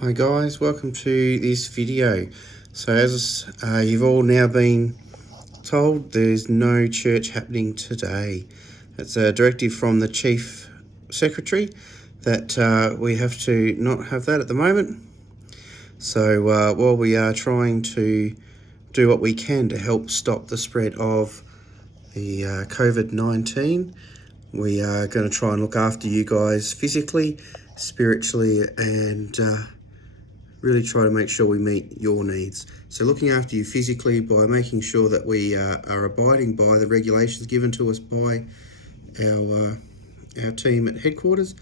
Hi guys, welcome to this video. So as you've all now been told, there's no church happening today. It's a directive from the Chief Secretary that we have to not have that at the moment. So while we are trying to do what we can to help stop the spread of the COVID-19, we are going to try and look after you guys physically, spiritually, and really try to make sure we meet your needs. So looking after you physically by making sure that we are abiding by the regulations given to us by our team at headquarters,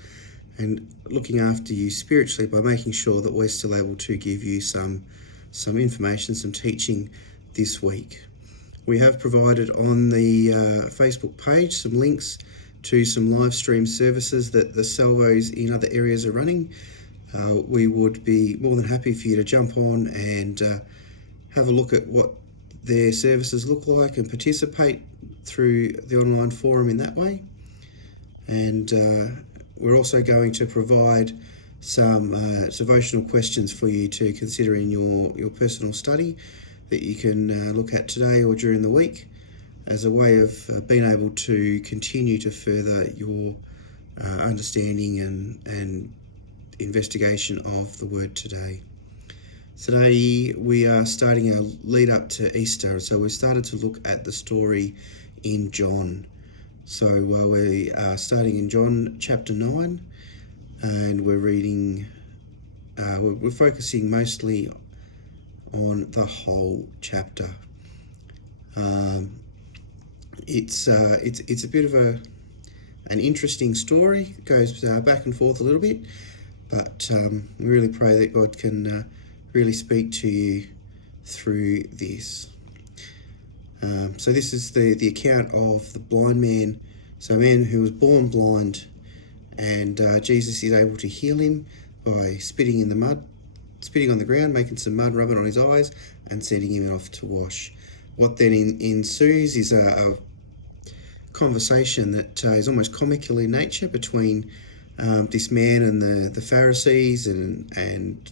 and looking after you spiritually by making sure that we're still able to give you some information, some teaching this week. We have provided on the Facebook page some links to some live stream services that the Salvos in other areas are running. We would be more than happy for you to jump on and have a look at what their services look like and participate through the online forum in that way. And we're also going to provide some devotional questions for you to consider in your personal study that you can look at today or during the week as a way of being able to continue to further your understanding and investigation of the word today. Today we are starting our lead up to Easter, so we've started to look at the story in John. So we are starting in John chapter 9, and we're reading, we're focusing mostly on the whole chapter. It's a bit of an interesting story. It goes back and forth a little bit, but we really pray that God can really speak to you through this. So this is the account of the blind man. So a man who was born blind, and Jesus is able to heal him by spitting in the mud, spitting on the ground, making some mud, rubbing on his eyes, and sending him off to wash. What then ensues is a conversation that is almost comical in nature between this man and the Pharisees and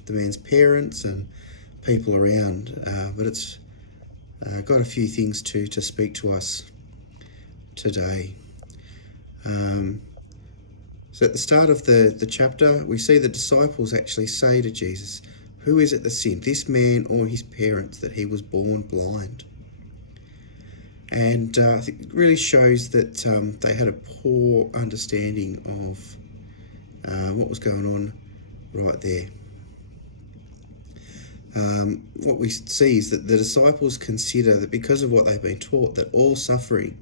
the man's parents and people around. But it's got a few things to speak to us today. So at the start of the chapter, we see the disciples actually say to Jesus, "Who is it that sinned, this man or his parents, that he was born blind?" And I think it really shows that they had a poor understanding of what was going on right there. What we see is that the disciples consider that because of what they've been taught, that all suffering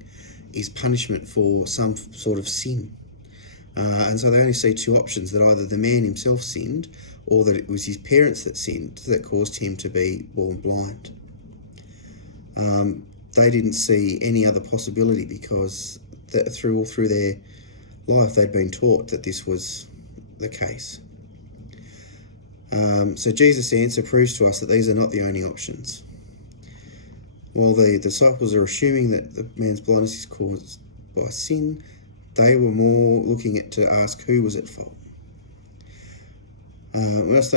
is punishment for some sort of sin. And so they only see two options, that either the man himself sinned or that it was his parents that sinned that caused him to be born blind. They didn't see any other possibility because through their life they'd been taught that this was the case. So Jesus' answer proves to us that these are not the only options. While the disciples are assuming that the man's blindness is caused by sin, they were more looking at to ask who was at fault.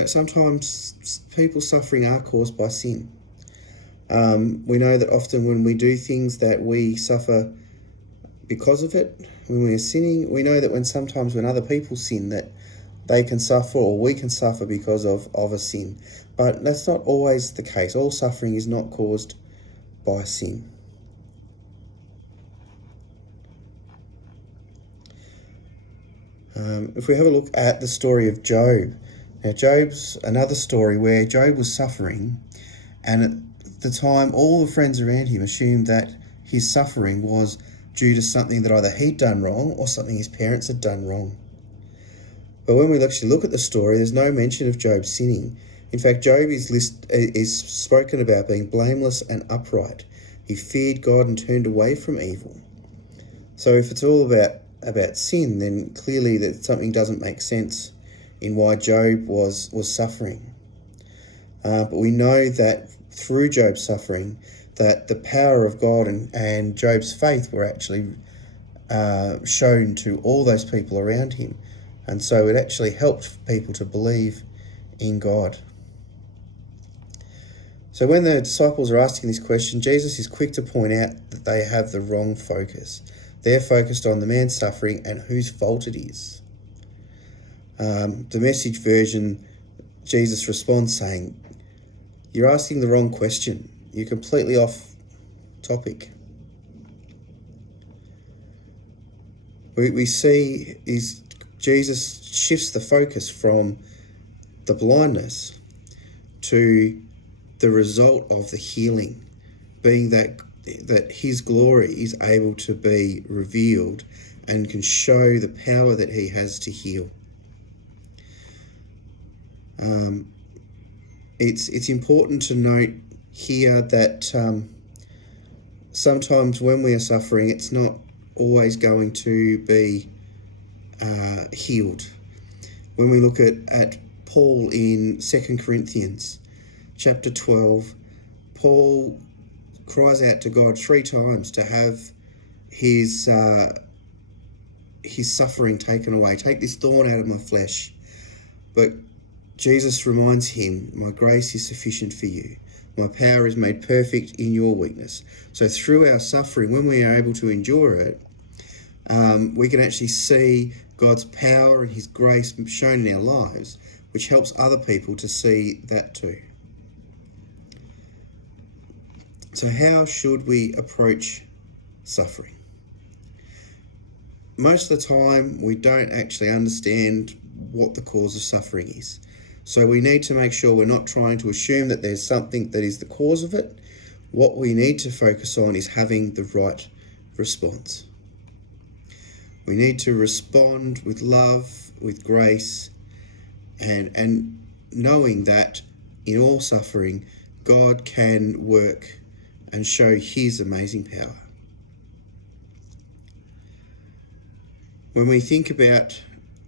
Sometimes people's suffering are caused by sin. We know that often when we do things that we suffer because of it, when we are sinning, we know that sometimes when other people sin, that they can suffer or we can suffer because of a sin. But that's not always the case. All suffering is not caused by sin. If we have a look at the story of Job, now Job's another story where Job was suffering, and at the time all the friends around him assumed that his suffering was due to something that either he'd done wrong or something his parents had done wrong. But when we actually look at the story, there's no mention of Job sinning. In fact, Job is spoken about being blameless and upright. He feared God and turned away from evil. So if it's all about sin, then clearly that something doesn't make sense in why Job was suffering. But we know that through Job's suffering, that the power of God and Job's faith were actually shown to all those people around him. And so it actually helped people to believe in God. So when the disciples are asking this question, Jesus is quick to point out that they have the wrong focus. They're focused on the man suffering and whose fault it is. The Message version, Jesus responds saying, "You're asking the wrong question. You're completely off topic." We see is Jesus shifts the focus from the blindness to the result of the healing, being that his glory is able to be revealed and can show the power that he has to heal. It's important to note here that sometimes when we are suffering, it's not always going to be healed. When we look at Paul in 2 Corinthians chapter 12, Paul cries out to God 3 times to have his suffering taken away. Take this thorn out of my flesh. But Jesus reminds him, "My grace is sufficient for you. My power is made perfect in your weakness." So through our suffering, when we are able to endure it, we can actually see God's power and his grace shown in our lives, which helps other people to see that too. So how should we approach suffering? Most of the time, we don't actually understand what the cause of suffering is. So we need to make sure we're not trying to assume that there's something that is the cause of it. What we need to focus on is having the right response. We need to respond with love, with grace, and knowing that in all suffering, God can work and show his amazing power. When we think about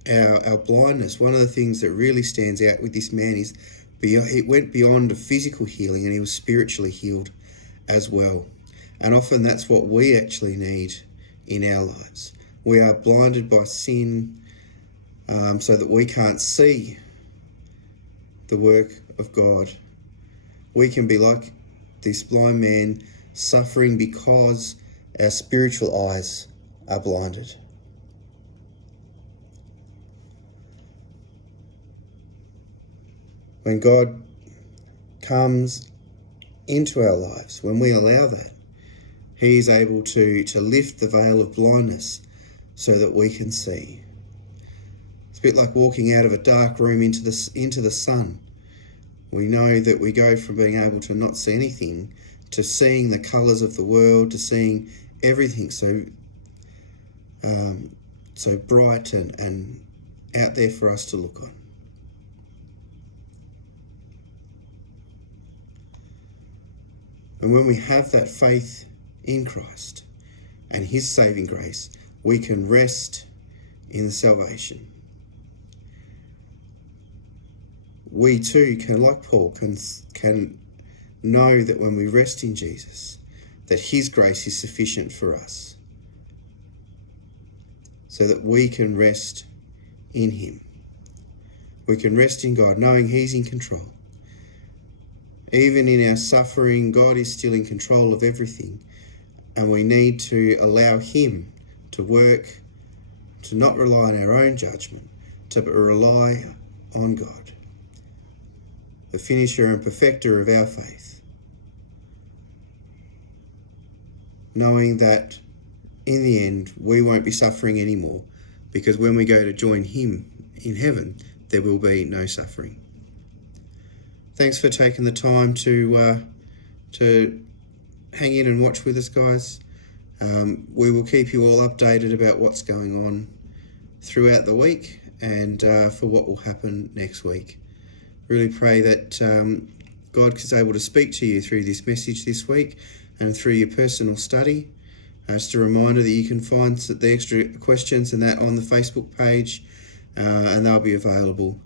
our blindness, one of the things that really stands out with this man is it went beyond a physical healing, and he was spiritually healed as well. And often that's what we actually need in our lives. We are blinded by sin so that we can't see the work of God. We can be like this blind man, suffering because our spiritual eyes are blinded. When God comes into our lives, when we allow that, he is able to lift the veil of blindness so that we can see. It's a bit like walking out of a dark room into the sun. We know that we go from being able to not see anything to seeing the colours of the world, to seeing everything so bright and out there for us to look on. And when we have that faith in Christ and his saving grace, we can rest in the salvation. We too can, like Paul, can know that when we rest in Jesus, that his grace is sufficient for us, so that we can rest in him. We can rest in God, knowing he's in control. Even in our suffering, God is still in control of everything, and we need to allow him to work, to not rely on our own judgment, to rely on God, the finisher and perfecter of our faith. Knowing that in the end, we won't be suffering anymore, because when we go to join him in heaven, there will be no suffering. Thanks for taking the time to hang in and watch with us, guys. We will keep you all updated about what's going on throughout the week and for what will happen next week. Really pray that God is able to speak to you through this message this week and through your personal study. Just a reminder that you can find the extra questions and that on the Facebook page, and they'll be available